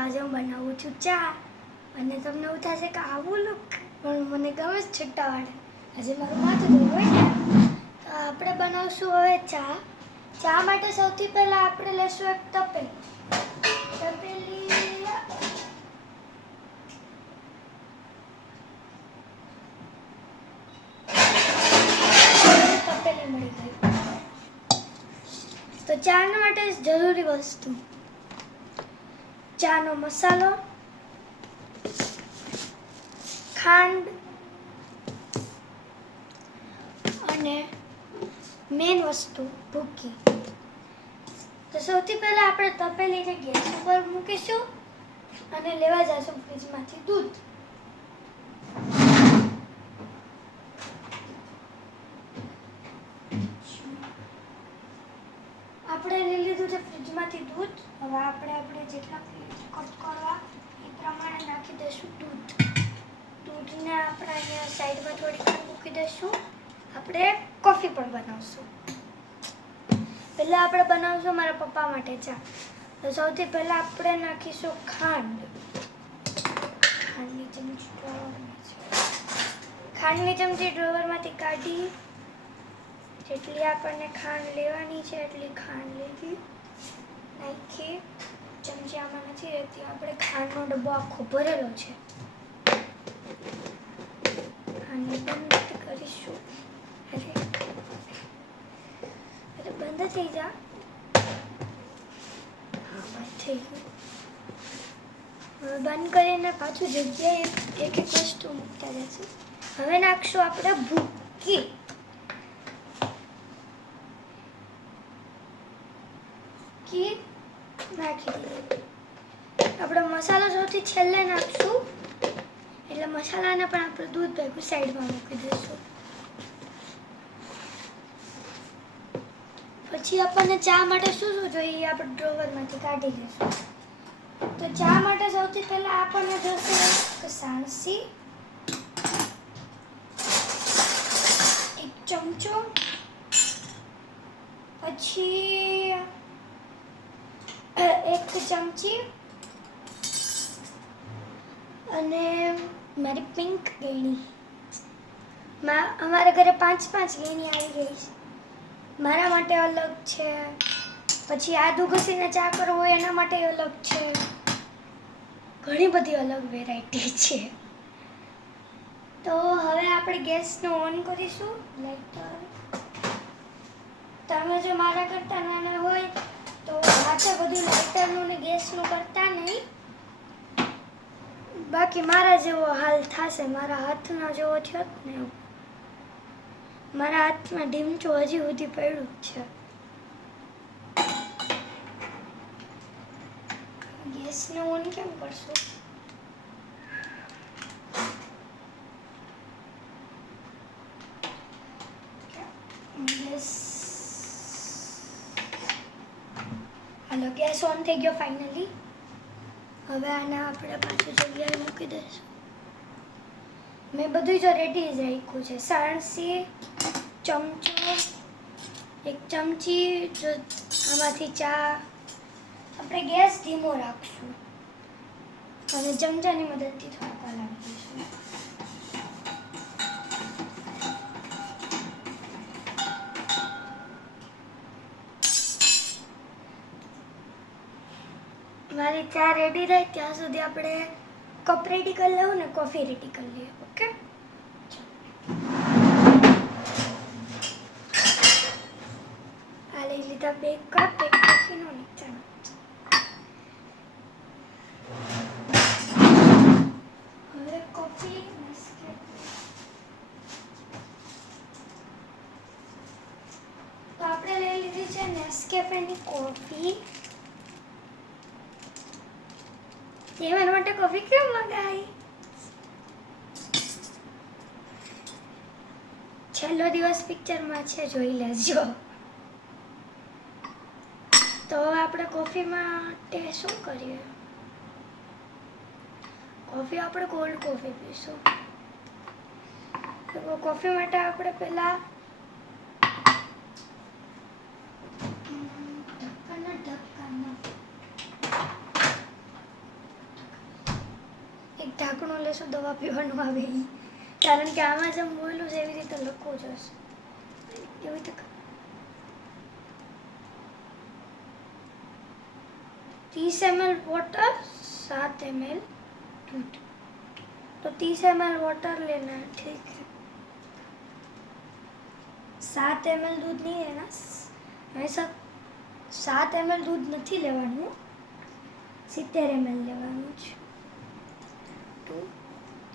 આજે હું બનાવું છું ચા અને તમને એવું થશે કે આવું લુક પણ મને ગમે છે છૂટાવાળા. આજે મારું માથું ધોવું હોય ને તો આપણે બનાવશું હવે ચા. ચા માટે સૌથી પહેલાં આપણે લેશું એક તપેલી. તપેલી મળી ગઈ. તો ચા માટે જરૂરી વસ્તુ: ચાનો મસાલો, ખાંડ અને મેન વસ્તુ ભૂકી. તો સૌથી પહેલા આપણે તપેલીને ગેસ ઉપર મૂકીશું અને લેવા જઈશું ફ્રીજમાંથી દૂધ. આપણે લઈ લીધું છે ફ્રીજમાંથી દૂધ. હવે આપણે જેટલા કપ કરવા એ પ્રમાણે નાખી દઈશું દૂધ. દૂધને આપણે અહીંયા સાઈડમાં થોડી મૂકી દઈશું. આપણે કોફી પણ બનાવશું. પહેલાં આપણે બનાવશું મારા પપ્પા માટે ચા. તો સૌથી પહેલાં આપણે નાખીશું ખાંડ. ખાંડની ચમચી ડ્રોવરમાંથી કાઢી જેટલી આપણને ખાંડ લેવાની છે એટલી ખાંડ લેવી, નાખી. ચમચી આમાં નથી રહેતી, આપણે ખાંડનો ડબ્બો આખો ભરેલો છે. આને બંધ કરીશું. અરે બંધ થઈ જા. હા, બંધ થઈ ગયું. હવે બંધ કરીને પાછું જગ્યાએ એક એક વસ્તુ મૂકતા જશે. હવે નાખશું આપણે ભૂકી. નાખી દીધી. આપણો મસાલો સૌથી છેલ્લે નાખશું એટલે મસાલાને પણ આપણે દૂધ ભેગું સાઈડમાં મૂકી દઈશું. પછી આપણને ચા માટે શું શું જોઈએ આપણે ડ્રોવરમાંથી કાઢી લઈશું. તો ચા માટે સૌથી પહેલા આપણને જોશે સાણસી, એક ચમચો, પછી એક ચમચી અને મારી પિંક ગેણી. અમારા ઘરે 5 ગેણી આવી ગઈ છે. મારા માટે અલગ છે. પછી આદુ ઘસીને ચા કરવો હોય એના માટે અલગ છે. ઘણી બધી અલગ વેરાયટી છે. તો હવે આપણે ગેસનો ઓન કરીશું. લાઇટર. તમે જો મારા કરતાં નાના હોય તો હાથે બધું લાઇટરનું ને ગેસનું કરતા નહીં. બાકી મારા જેવો હાલ થશે. મારા હાથના જેવો થયો જ ને એવું. મારા હાથમાં ઢીમચું હજી સુધી પડ્યું જ છે. ગેસને ઓન કેમ કરશું? હાલો, ગેસ ઓન થઈ ગયો ફાઇનલી. હવે આને આપણે પાછું જગ્યાએ મૂકી દઈશું. મેં બધું જ રેડી જ રાખ્યું છે. સાણસી, ચમચો, એક ચમચી, જો આમાંથી ચા. આપણે ગેસ ધીમો રાખશું અને ચમચાની મદદથી થોડુંક હલાવી દઈશું. મારી ચા રેડી થાય ત્યાં સુધી આપણે કપ રેડી કરી લેવું ને કોફી રેડી કરી લઈએ. ઓકે, આ લઈ લીધા 2 કપ. એક કોફીનો નીચે હવે કોફી તો આપણે લઈ લીધી છે નેસ્કેફેની કોફી. એના માટે કોફી કેમ મંગાવી? છેલ્લો દિવસ પિક્ચરમાં છે, જોઈ લેજો. તો હવે આપણે કોફી માટે શું કરીએ? કોફી આપણે કોલ્ડ કોફી પીશું. તો કોફી માટે આપણે પહેલા ઢક્કન ઢાંકણું લેશું દવા પીવાનું આવે ઈ. કારણ કે આમાં જેમ બોલું છે એવી રીતે લખવું જોશે. એવી રીતે 30 ml वाटर 7 ml दूध. तो 30 ml वाटर लेना है, ठीक है. 7 ml दूध नहीं है ना, ऐसा 7 ml दूध નથી લેવાનું, 70 ml લેવાનું છે. 2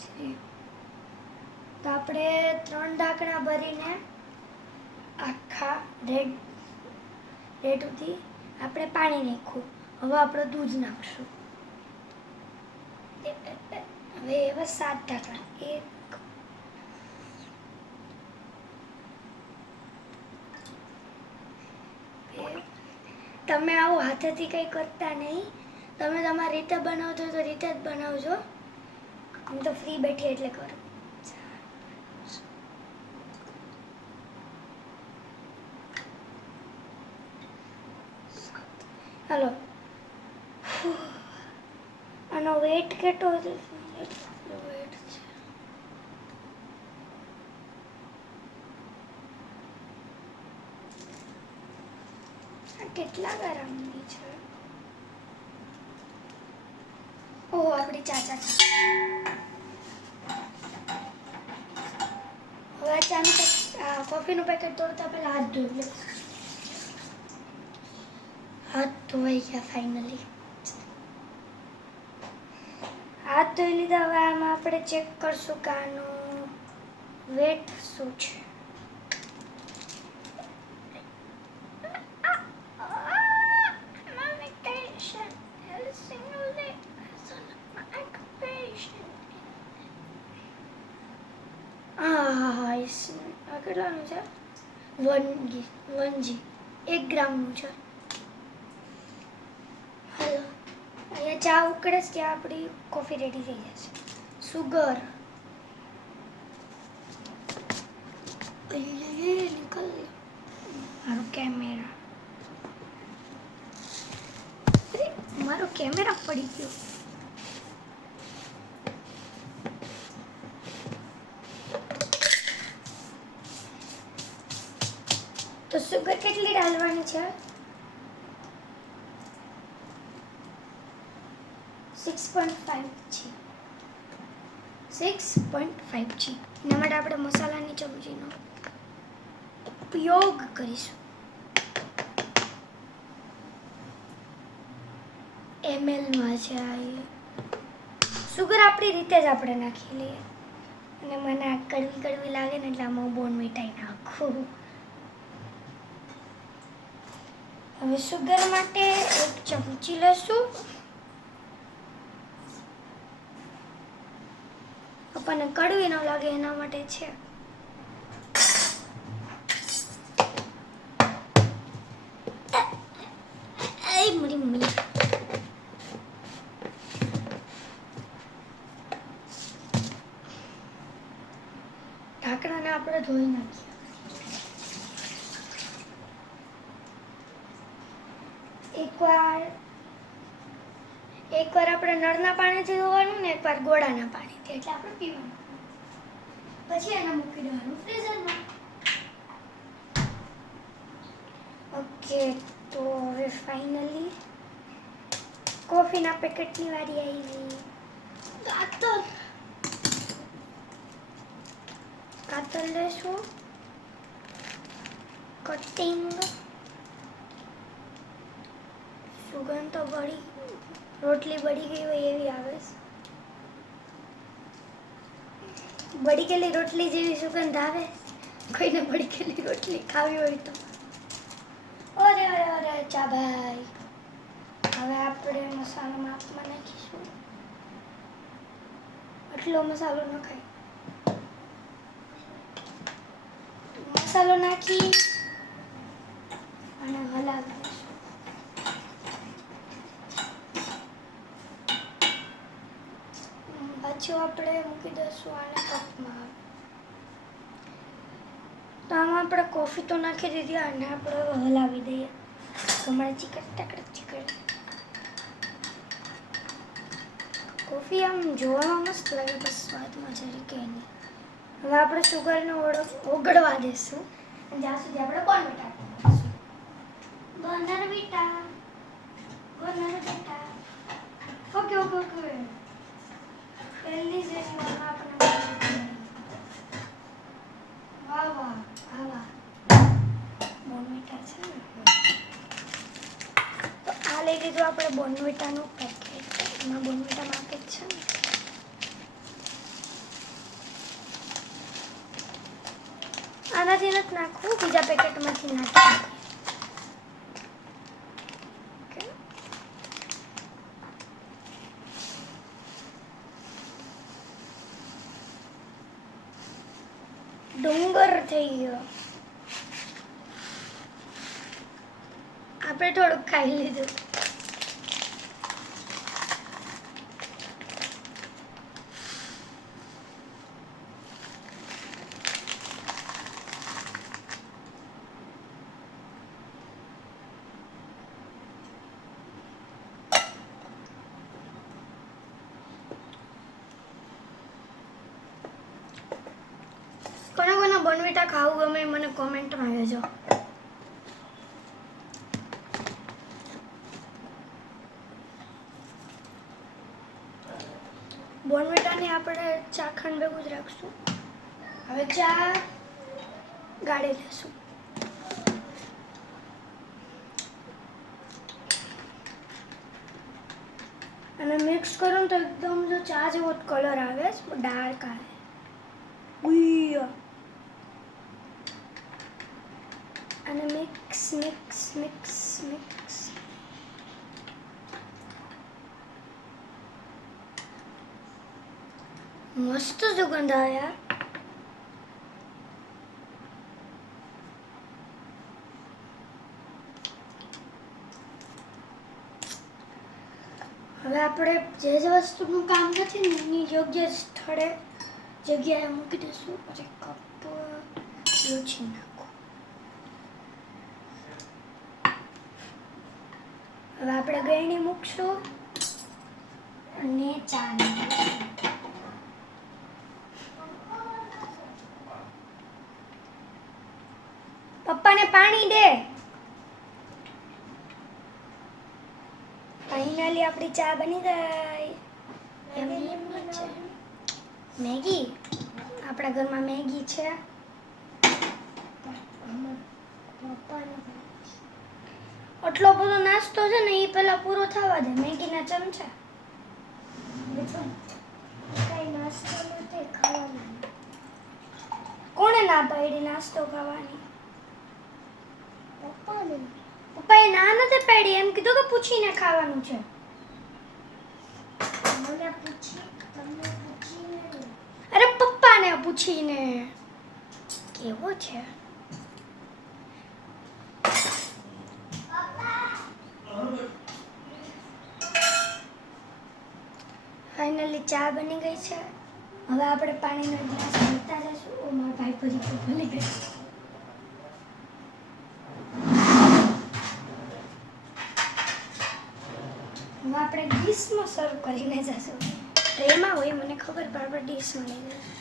3. તો આપણે 3 ઢાંકણા ભરીને આખા રેડથી આપણે પાણી નાખ્યું. હવે આપણે દૂધ નાખશું. હવે એવા 7 ઢાંકણા. 1 2. તમે આવું હાથેથી કંઈ કરતા નહીં. તમે તમારી રીતે બનાવજો તો રીતે જ બનાવજો. હું તો ફ્રી બેઠી એટલે કરું. હલો, આનો વેટ કેટલો વેટ છે? કેટલા ગ્રામની છે? ઓહ, આપણી ચાચા છે. હવે ચાનું કોફીનું પેકેટ તોડતા પહેલા હાથ ધોઈ લે. હાથ ધોઈ ગયા ફાઇનલી. હાથ ધોઈ લીધા. હવે આમાં આપણે ચેક કરશું કે આનું વેટ શું છે. આ કેટલાનું છે? 1 ગ્રામનું છે. હલો, અહીંયા ચા ઉકળે છે ત્યાં આપણી કોફી રેડી થઈ જશે. સુગર નિકલ મારો કેમેરા પડી ગયો. તો સુગર કેટલી ડાલવાની છે? 6.5 છે. 6.5 છે. એના માટે આપણે મસાલાની ચમચીનો ઉપયોગ કરીશું. mlમાં છે આ. સુગર આપણી રીતે જ આપણે નાખી લઈએ. અને મને આ કડવી લાગે ને એટલે આમાં બોર્નવિટા નાખું. હવે સુગર માટે 1 ચમચી લેશું. આપણને કડવી ન લાગે એના માટે છે. ઢાંકણાને આપણે ધોઈ નાખીએ. એકવાર આપણે નળના પાણીથી ધોવાનું ને એકવાર ગોળાના પાણીથી, એટલે આપણે પીવાનું. પછી એને મૂકી દેવાનું ફ્રીઝરમાં. ઓકે, તો હવે ફાઇનલી કોફીના પેકેટની વારી આવી. કાતર લેશું. કટિંગ. સુગંધ તો રોટલી બળી ગઈ હોય એવી આવે છે. બળી ગયેલી રોટલી જેવી સુગંધ આવે. કોઈને બળી ગયેલી રોટલી ખાવી હોય તો અરે અરે અરે ચા ભાઈ. હવે આપણે મસાલો માપમાં નાખીશું. આટલો મસાલો નખાય. મસાલો નાખી અને હલાવી. પાછું આપણે મૂકી દઈશું આને કપમાં. તો આમાં આપણે કોફી તો નાખી દીધી અને આપણે હલાવી દઈએ. હમણાં ચીકટ કોફી આમ જોવામાં મસ્ત લાગે બસ સ્વાદમાં જરી કે નહીં. હવે આપણે સુગરને ઓગળવા દેશું અને જ્યાં સુધી આપણે બોર્નવિટા કરીશું. Bournvita okay okay okay. પહેલી જ વારમાં આપણે વાહ વાહ વાહ વાહ બોર્નવિટા છે ને. તો આ લઈ લીધું આપણે બોર્નવિટાનું પેકેટ. એમાં બોર્નવિટા માર્કેટ છે ને. આનાથી નથી નાખવું, બીજા પેકેટમાંથી નાખવું. ડુંગર થઈ ગયો. આપણે થોડુંક ખાઈ લીધું. કોને કોને બોર્નવિટા ખાવું ગમે મને કોમેન્ટમાં કહેજો. બોર્નવિટાને આપણે ચાખંડ ભેગું જ રાખશું. હવે ચા ગાળી લેશું. અને મિક્સ કરો ને તો એકદમ જો ચા જેવો કલર આવે છે, ડાર્ક આવે. ઉય અને મિક્સ મિક્સ મિક્સ મિક્સ. મસ્ત સુગંધ આવે યાર. હવે આપણે જે વસ્તુનું કામ નથી ને એની યોગ્ય સ્થળે જગ્યાએ મૂકી દઈશું. પછી કપ લૂછી નાખો. હવે આપણે ગળણી મૂકશું અને ચા નાખીશું. પપ્પાને પાણી દે. ફાઇનલી આપણી ચા બની ગઈ. મેગી, આપણા ઘરમાં મેગી છે. આટલો બધો નાસ્તો છે ને એ પહેલા પૂરો થવા દે. મેગીના ચમચા. કઈ નાસ્તો નથી ખાવાનો. કોણે ના પાડી નાસ્તો ખાવાની? પપ્પાએ ના નથી પાડી. એમ કીધું કે પૂછીને ખાવાનું છે. મને પૂછી, તમને પૂછીને. અરે પપ્પાને પૂછીને. કેવો છે? ફાઇનલી ચા બની ગઈ છે. હવે આપણે પાણીનો ગ્લાસ ભરતા જઈશું. ઓ મારા ભાઈ ભરી ભલી ગઈ. હવે આપણે ડીશમાં સર્વ કરીને જશું. ટ્રેમાં હોય મને ખબર, પણ આપણે ડીશમાં લઈ જઈશું.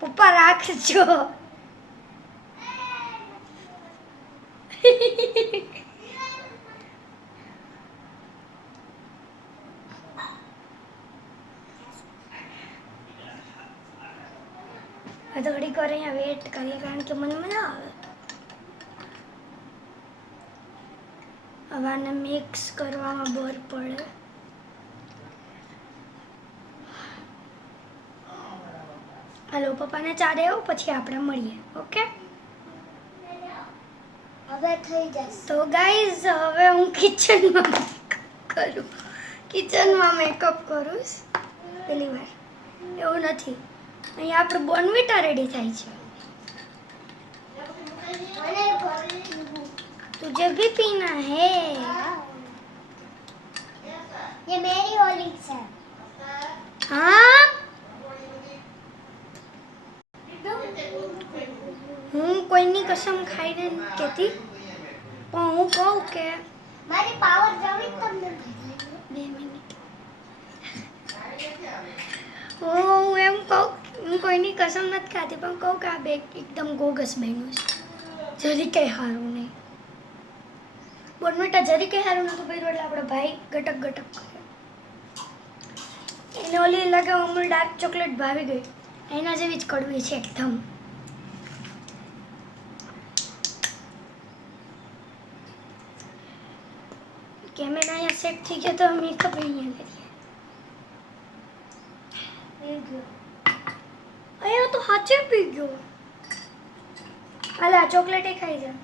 પપ્પા રાખજો. તો ઘડીક વાર અહીંયા વેટ કરીએ કારણ કે મને મજા આવે. હવે આને મિક્સ કરવામાં બર પડે. હાલો પપ્પાને ચા દેવો પછી આપણે મળીએ. ઓકે હવે થઈ જશે. તો ગાઈઝ હવે હું કિચનમાં મેકઅપ કરું પેલી વાર. એવું નથી, અહીંયા આપણે બોર્નવિટા રેડી થાય છે. तुझे भी पीना है? ये मेरी हॉर्लिक्स है. हाँ હું કોઈની કસમ ખાઈને કહેતી. પણ હું કહું કે મારી પાવર જવી તમને 2 મિનિટ હું એમ કહું, હું કોઈની કસમ નથી ખાતી પણ કહું કે આ બેગ એકદમ ગોગસ બન્યું છે, જરી કંઈ સારું નહીં. બોર્નવિટા જરી કંઈ સારું નહોતું પહેર્યું એટલે આપણો ભાઈ ગટક ગટક કરે. એને ઓલી લાગે અમૂલ ડાર્ક ચોકલેટ ભાવી ગઈ, એના જેવી જ કડવી છે એકદમ. કેમેરા અહીંયા સેટ થઈ ગયો તો મેકઅપ અહીંયા કરીએ. અહીંયા તો હાચે પી ગયો. હાલ આ ચોકલેટ ખાઈ જા.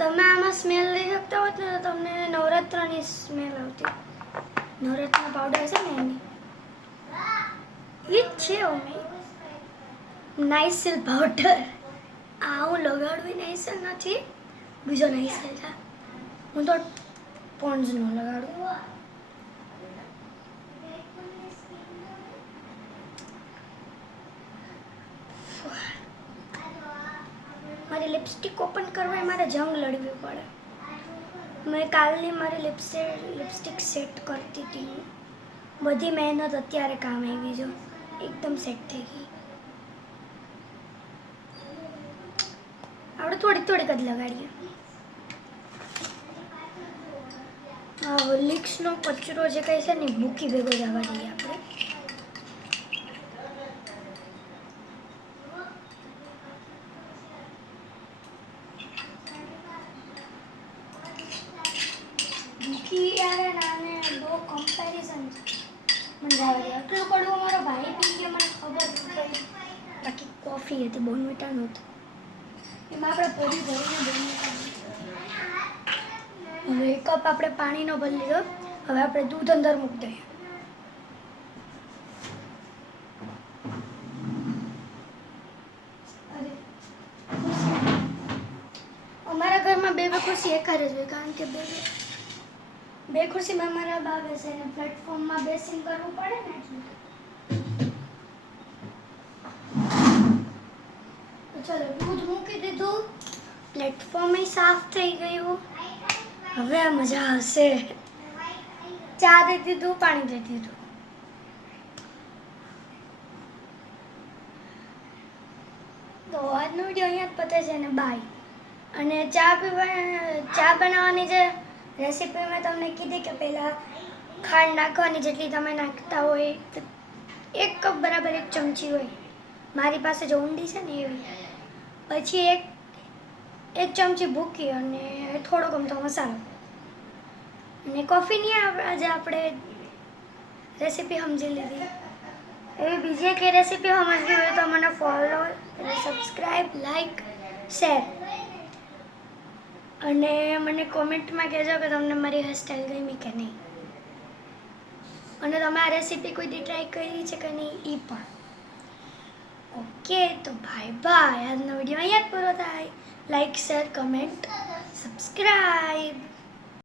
તમે આમાં સ્મેલ લઈ શકતા હોત ને તો તમને નવરાત્રની સ્મેલ આવતી. નવરાત્રના પાવડર છે ને એની ઈ જ છે. નાઇસિલ પાવડર આ હું લગાડવી નાઇસિલ નથી, બીજો નાઇસિલ છે. હું તો પોન્ડ્સનો લગાડું. મારી લિપસ્ટિક ઓપન કરવા મારે જંગ લડવી પડે. મેં કાલની મારી લિપસ્ટિક સેટ કરતી હતી. બધી મહેનત અત્યારે કામ આવી જો એકદમ સેટ થઈ ગઈ. આપણે થોડીક થોડીક જ લગાડીએ. હોર્લિક્સનો કચરો જે કંઈ છે ને ભૂકી ભેગો જવા દઈએ આપણે. ભૂકી યાર નાને બહુ કમ્પેરિઝન છે. મને જવા દે. આટલું કડવું મારો ભાઈ પી ગયા મને ખબર પડી. બાકી કોફી હતી, બોર્નવિટા નહોતું. એમાં આપણે ભરી ભરીને બોર્નવિટા. હવે એક કપ આપણે પાણીનો ભરી લીધો. હવે આપણે દૂધ અંદર મૂકી દઈએ. અમારા ઘરમાં બે ખુરશી એક જ હોય, કારણ કે બે ખુરશીમાં મારા બા બેસે ને પ્લેટફોર્મમાં બેસીને કરવું પડે ને એટલે. તો ચલો દૂધ મૂકી દીધું, પ્લેટફોર્મ સાફ થઈ ગયું. હવે આ મજા આવશે. ચા દઈ દીધું, પાણી દઈ દીધું. તો આજનો વિડીયો અહીંયા જ પતે છે ને બાય. અને ચા બનાવવાની જે રેસીપી મેં તમને કીધી કે પહેલાં ખાંડ નાખવાની જેટલી તમે નાખતા હોય, 1 કપ બરાબર 1 ચમચી હોય. મારી પાસે જો ઊંડી છે ને એવી. પછી એક ચમચી ભૂકી અને થોડો ગમતો મસાલો. અને કોફીની આજે આપણે રેસીપી સમજી લીધી. એવી બીજી એક રેસીપી સમજવી હોય તો મને ફોલો, સબસ્ક્રાઈબ, લાઈક, શેર અને મને કોમેન્ટમાં કહેજો કે તમને મારી હેરસ્ટાઈલ ગમી કે નહીં. અને તમે આ રેસીપી કોઈ દી ટ્રાય કરી છે કે નહીં એ પણ. ઓકે, તો બાય બાય. આજનો વિડીયો અહીંયા જ પૂરો થાય. Like, share, comment, subscribe.